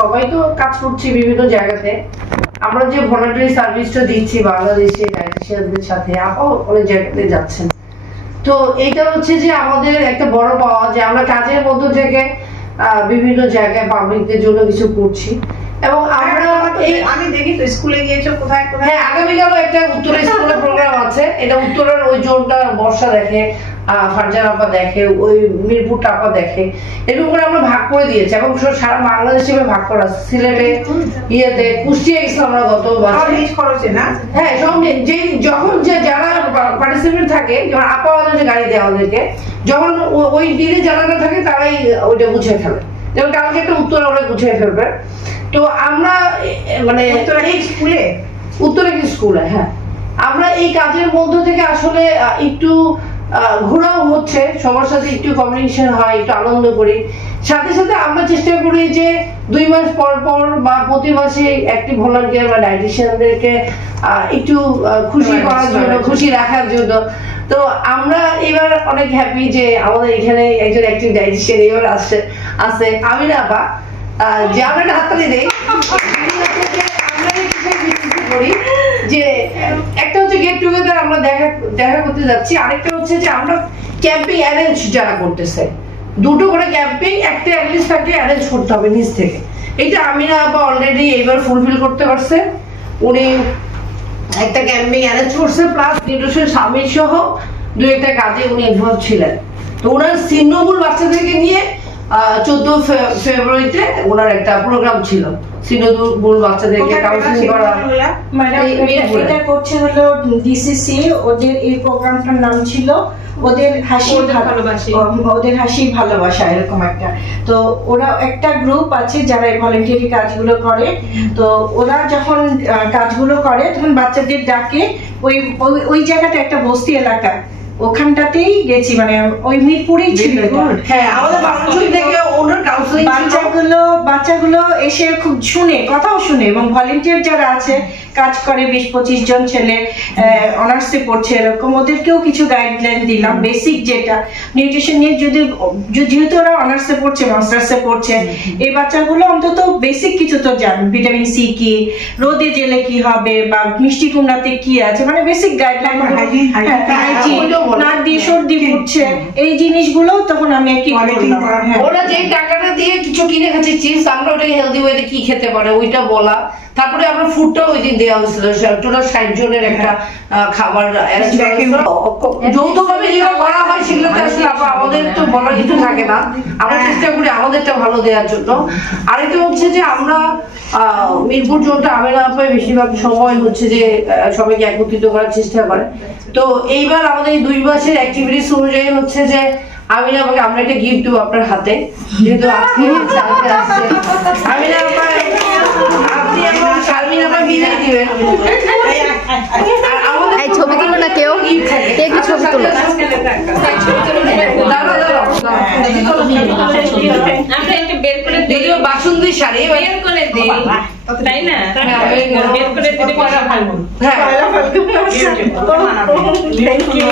সবাই তো কাজ করছি বিভিন্ন জায়গাতে। আমরা যে ভলান্টারি সার্ভিসটা দিচ্ছি বাংলাদেশে ডায়েটিশিয়ানদের সাথে, আপাও অনেক জায়গাতে যাচ্ছেন। তো এটা হচ্ছে যে আমাদের একটা বড় পাওয়া যে আমরা কাজের মধ্য থেকে বিভিন্ন জায়গায় পাবলিকদের জন্য কিছু করছি। এবং আমরা আমি দেখি তো স্কুলে গিয়েছো কোথায় কোথায়। হ্যাঁ, আগামীকালও একটা উত্তর স্কুলের প্রোগ্রাম আছে। এটা উত্তরের ওই জোনটা বর্ষা দেখে, ফারজান আপা দেখে, ওই মিরপুরটা আপা দেখে, এরকম করে আমরা ভাগ করে দিয়েছি এবং সারা বাংলাদেশে ভাগ করা আছে। সিলেটে ইয়েতে কুষ্টিয়া গেছিলাম আমরা গত বছর নিজ খরচে না। হ্যাঁ, সব যে যখন যে যারা পার্টিসিপেন্ট থাকে, যেমন আপা আমাদের গাড়ি দেয় আমাদেরকে, যখন ওই দিনে যারা না থাকে তারাই ওইটা গুছিয়ে ফেলে। যেমন কালকে একটা উত্তর ওরা গুছিয়ে ফেলবে। তো আমরা মানে উত্তরে কি স্কুলে, হ্যাঁ, আমরা এই কাজের মধ্য থেকে আসলে একটু ঘোরাও হচ্ছে, সবার সাথে একটু কমিউনিকেশন হয়, একটু আনন্দ করি। সাথে সাথে আমরা চেষ্টা করি যে 2 মাস পর পর বা প্রতি মাসে একটি ভলান্টিয়ার বা ডায়েটিশিয়ানদেরকে একটু খুশি করার জন্য, খুশি রাখার জন্য। তো আমরা এবার অনেক হ্যাপি যে আমাদের এখানে একজন অ্যাক্টিভ ডায়েটিশিয়ান এবার আছে আমিনা আপা, যে আমরা হাততালি দেই। যে একটা হচ্ছে গেট টুগেদার আমরা দেখা করতে যাচ্ছি, আরেকটা হচ্ছে যে আমরা ক্যাম্পিং অ্যারেঞ্জ যারা করতেছে, 2টো করে ক্যাম্পিং একটা অ্যাটলিস্ট থাকে অ্যারেঞ্জ করতে হবে নিজ থেকে। এটা আমিনা আপা অলরেডি এইবার ফুলফিল করতে পারছে। উনি একটা ক্যাম্পিং অ্যারেঞ্জ করছে, প্লাস নিউট্রিশন সামিট সহ 2-একটা কাজে উনি ইনভলভ ছিলেন। তো ওনার ছিন্নমূল বাচ্চাদেরকে নিয়ে 14 ফেব্রুয়ারিতে ওনার একটা প্রোগ্রাম ছিল, ছিন্নমূল বাচ্চাদেরকে কাউন্সেলিং করা। এটা করছে হলো ডিসিসি, ওদের এই প্রোগ্রামটার নাম ছিল ওদের হাসি ভালোবাসা, এরকম একটা। তো ওরা একটা গ্রুপ আছে যারা এই ভলান্টিয়ারি কাজগুলো করে। তো ওরা যখন কাজগুলো করে তখন বাচ্চাদের ডাকে, ওই জায়গাটা একটা বস্তি এলাকা, ওখানটাতেই গেছি, মানে ওই মিরপুরেই ছিল। হ্যাঁ, আমাদের বাচ্চাগুলো এসে খুব শুনে, কথাও শুনে, এবং ভলান্টিয়ার যারা আছে কাজ করে 20-25 জন ছেলে অনার্সে পড়ছে, এরকম ওদেরকেও কিছু গাইডলাইন দিলাম বেসিক, যেটা নিউট্রিশন নিয়ে যেহেতু ওরা অনার্সে পড়ছে, মাস্টার্সে পড়ছে, এই বাচ্চাগুলো অন্তত বেসিক কিছু তো জানে, ভিটামিন সি কি, রোদে জেলে কি হবে, বা মিষ্টি কুমড়াতে কি আছে, মানে বেসিক গাইডলাইন, নাক দিয়ে সর্দি উঠছে, এই জিনিসগুলো তখন আমি কি করলাম, ওরা যে টাকাটা দিয়ে কিছু কিনে খাচ্ছে চিপস, আমরা ওটাকে হেলদি ওয়েতে কি খেতে পারে ওইটা বলা। তারপরে আমরা ফুডটাও ওই দিন দেওয়া হয়েছিল, টোটাল 60 জনের একটা খাবার যৌথভাবে যেগুলো করা হয় সেগুলোতে আসলে আমাদের তো বলার কিছু থাকে না, আমরা চেষ্টা করি আমাদেরটা ভালো দেওয়ার জন্য। আরেকটা হচ্ছে যে আমরা মিরপুর জোনটা আমিনা আপা বেশিরভাগ সময় হচ্ছে যে সবাইকে একত্রিত করার চেষ্টা করে। তো এইবার আমাদের 2 মাসের অ্যাক্টিভিটিস অনুযায়ী হচ্ছে যে আমিনা আপাকে আমরা একটা গিফট দেবো আপনার হাতে, যেহেতু আজকে আসছে আমিনা আপা, আপনি এবং শারমিন আপা মিলেই দিবেন। এই ছবি তুলো না, কেউ কে কি ছবি তুলো, বাসন্তী শাড়ি বের করে দিই, তাই না? বের করে দিলে ভালো। হ্যাঁ, থ্যাংক ইউ।